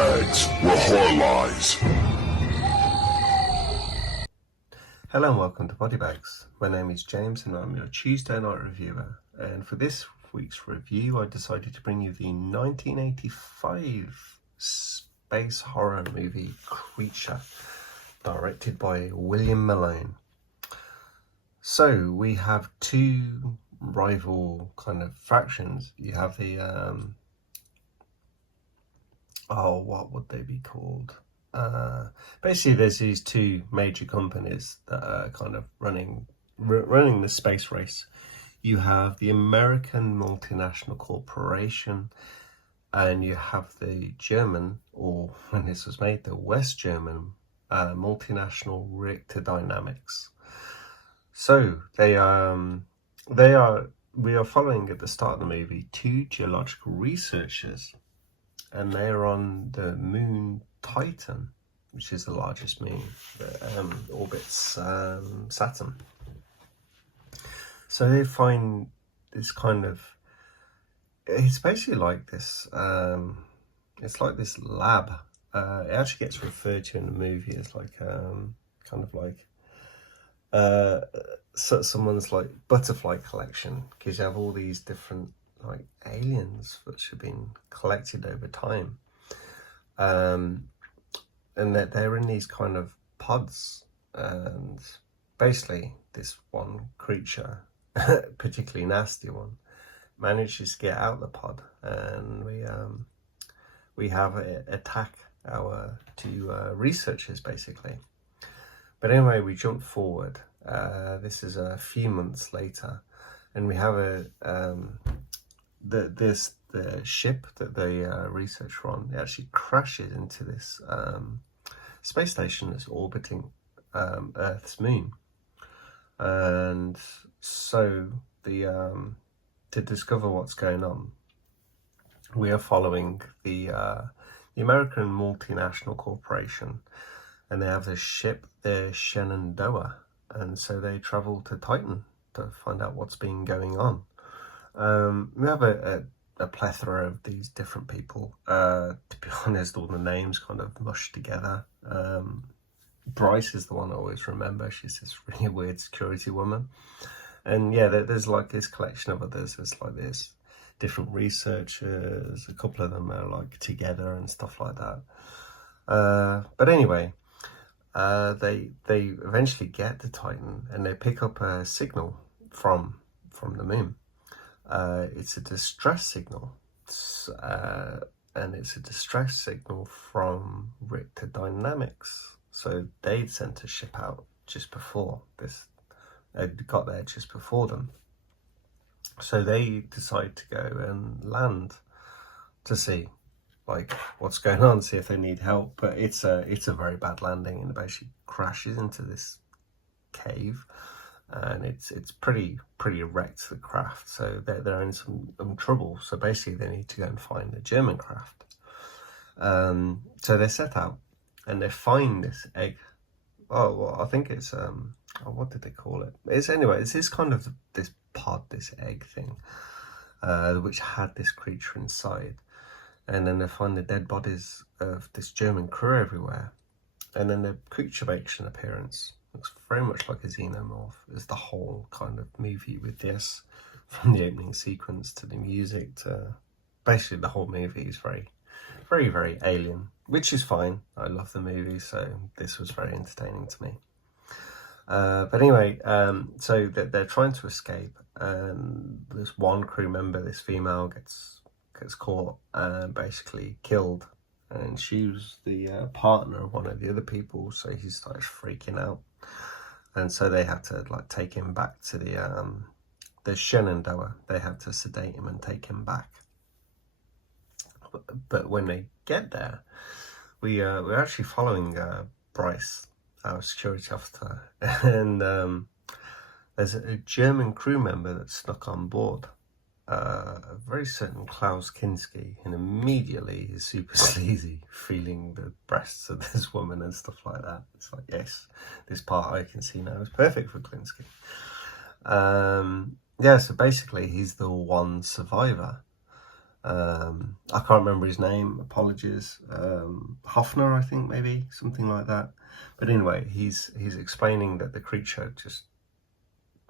bags where horror lies. Hello and welcome to Body Bags. My name is James and I'm your Tuesday night reviewer. And for this week's review, I decided to bring you the 1985 space horror movie Creature, directed by William Malone. So we have two rival kind of factions. You have the what would they be called? Basically there's these two major companies that are kind of running the space race. You have the American multinational corporation, and you have the German, or when this was made, the West German multinational Richter Dynamics. So we are following at the start of the movie two geological researchers, and they're on the moon Titan, which is the largest moon that orbits Saturn. So they find this kind of, it's basically like this, it's like this lab. It actually gets referred to in the movie as like kind of like someone's like butterfly collection, because you have all these different like aliens which have been collected over time, and that they're in these kind of pods, and basically this one creature, particularly nasty one, manages to get out of the pod, and we have it attack our two researchers basically. But anyway, we jump forward. This is a few months later, and we have the ship that the researcher on, it actually crashes into this space station that's orbiting Earth's moon. And so to discover what's going on, we are following the American multinational corporation, and they have this ship, the Shenandoah, and so they travel to Titan to find out what's been going on. We have a plethora of these different people. To be honest, all the names kind of mushed together. Bryce is the one I always remember. She's this really weird security woman. And yeah, there's like this collection of others. There's like this different researchers. A couple of them are like together and stuff like that. But anyway, they eventually get to Titan, and they pick up a signal from the moon. It's a distress signal, and it's a distress signal from Richter Dynamics. So they'd sent a ship out just before this. They'd got there just before them. So they decide to go and land to see like what's going on, see if they need help. But it's a very bad landing, and it basically crashes into this cave, and it's pretty wrecked, the craft. So they're in some trouble. So basically they need to go and find the German craft. So they set out and they find this egg. Oh, well, I think it's what did they call it? It's this kind of this pod, this egg thing, which had this creature inside. And then they find the dead bodies of this German crew everywhere. And then the creature makes an appearance. Looks very much like a xenomorph. It's the whole kind of movie with this, from the opening sequence to the music to basically the whole movie is very, very, very alien, which is fine. I love the movie, so this was very entertaining to me. But anyway, so they're trying to escape, and this one crew member, this female, gets caught and basically killed, and she was the partner of one of the other people, so he starts freaking out, and so they have to like take him back to the Shenandoah. They have to sedate him and take him back. But when they get there, we're actually following Bryce, our security officer, and there's a German crew member that's snuck on board, a very certain Klaus Kinski, and immediately he's super sleazy, feeling the breasts of this woman and stuff like that. It's like, yes, this part I can see now is perfect for Kinski. Yeah, so basically he's the one survivor, I can't remember his name, apologies. Hoffner, I think, maybe, something like that. But anyway, he's explaining that the creature just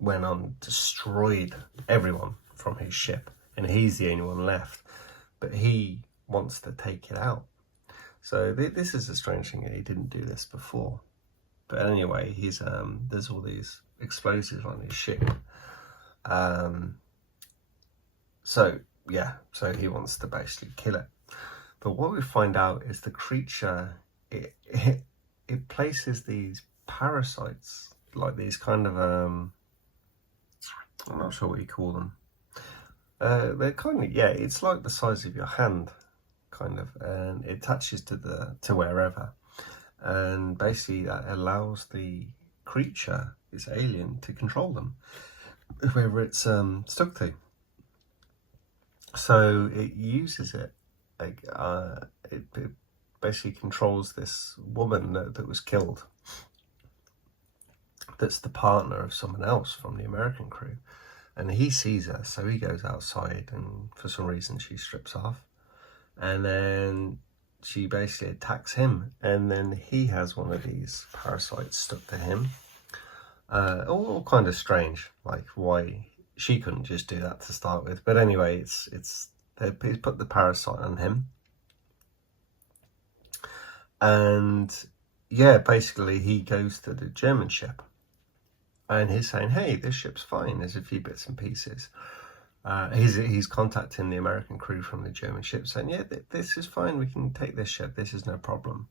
went on, destroyed everyone from his ship, and he's the only one left. But he wants to take it out. So this is a strange thing. He didn't do this before. But anyway, he's there's all these explosives on his ship. So yeah, so he wants to basically kill it. But what we find out is the creature, it places these parasites, like these kind of I'm not sure what you call them. They're kind of, yeah, it's like the size of your hand, kind of, and it attaches to wherever, and basically that allows the creature, this alien, to control them, wherever it's stuck to. So it uses it, like it basically controls this woman that was killed, that's the partner of someone else from the American crew. And he sees her, so he goes outside, and for some reason she strips off, and then she basically attacks him, and then he has one of these parasites stuck to him. All kind of strange, like why she couldn't just do that to start with. But anyway, they put the parasite on him, and yeah, basically he goes to the German ship. And he's saying, hey, this ship's fine. There's a few bits and pieces. He's contacting the American crew from the German ship saying, yeah, this is fine. We can take this ship. This is no problem.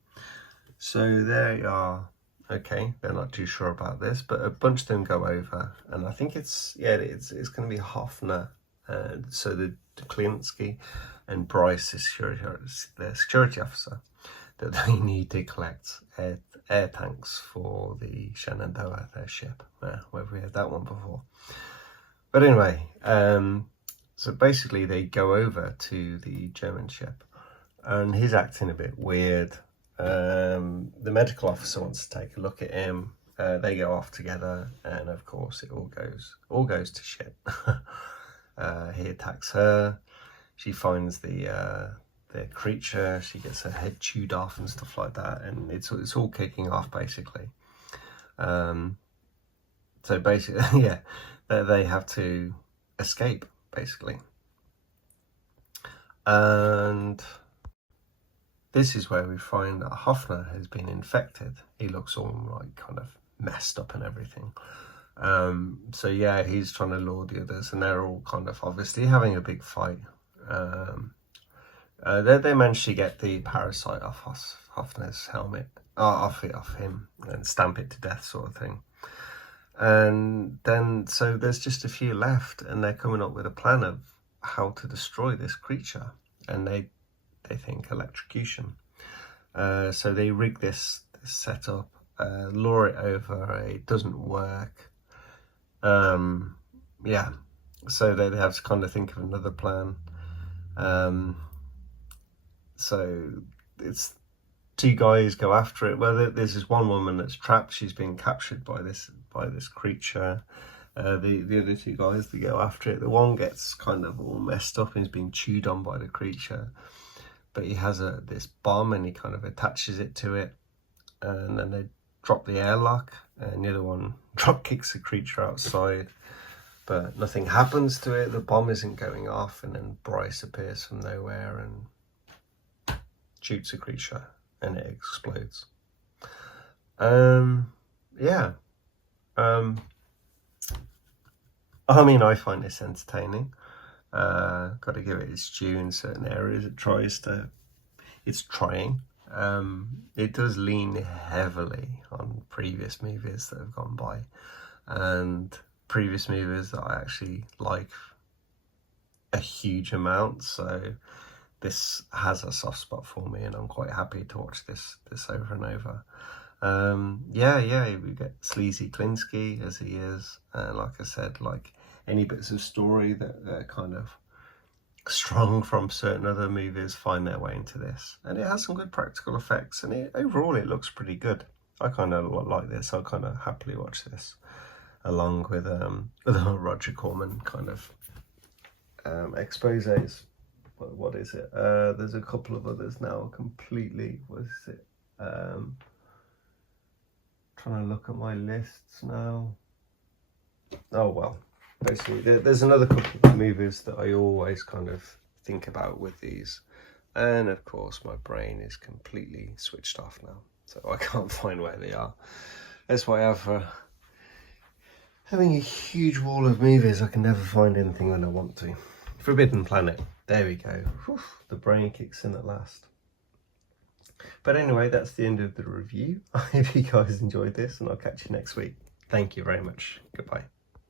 So they are, okay, they're not too sure about this, but a bunch of them go over. And I think it's going to be Hoffner. So the Klinsky and Bryce, the security officer, that they need to collect air tanks for the Shenandoah, their ship. Whether we had that one before. But anyway, so basically they go over to the German ship, and he's acting a bit weird. The medical officer wants to take a look at him. They go off together, and of course it all goes to shit. He attacks her. She finds the creature, she gets her head chewed off and stuff like that, and it's all kicking off basically. So basically, yeah, they have to escape basically, and this is where we find that Hoffner has been infected. He looks all like kind of messed up and everything. So yeah, he's trying to lure the others, and they're all kind of obviously having a big fight. They managed to get the parasite off Hoffner's helmet, off him, and stamp it to death, sort of thing. And then, so there's just a few left, and they're coming up with a plan of how to destroy this creature, and they think electrocution. So they rig this setup, lure it over. It doesn't work. Yeah, so they have to kind of think of another plan. So it's two guys go after it. Well, there's this one woman that's trapped. She's been captured by this creature. The other two guys, they go after it. The one gets kind of all messed up and is being chewed on by the creature. But he has this bomb, and he kind of attaches it to it. And then they drop the airlock, and the other one drop kicks the creature outside. But nothing happens to it. The bomb isn't going off, and then Bryce appears from nowhere and shoots the creature, and it explodes. Yeah. I mean, I find this entertaining. Got to give it its due in certain areas. It's trying. It does lean heavily on previous movies that have gone by, and previous movies that I actually like a huge amount. So this has a soft spot for me, and I'm quite happy to watch this over and over. Yeah, we get sleazy Klinsky as he is, and like I said, like any bits of story that are kind of strong from certain other movies find their way into this, and it has some good practical effects, and overall it looks pretty good. I kind of like this. I'll kind of happily watch this along with Roger Corman kind of exposés. what is it? There's a couple of others now completely. What is it? Trying to look at my lists now. Oh well, basically there's another couple of movies that I always kind of think about with these, and of course my brain is completely switched off now, so I can't find where they are. That's why I have having a huge wall of movies. I can never find anything when I want to. Forbidden Planet, there we go. Whew, the brain kicks in at last. But anyway, that's the end of the review. I hope you guys enjoyed this, and I'll catch you next week. Thank you very much. Goodbye.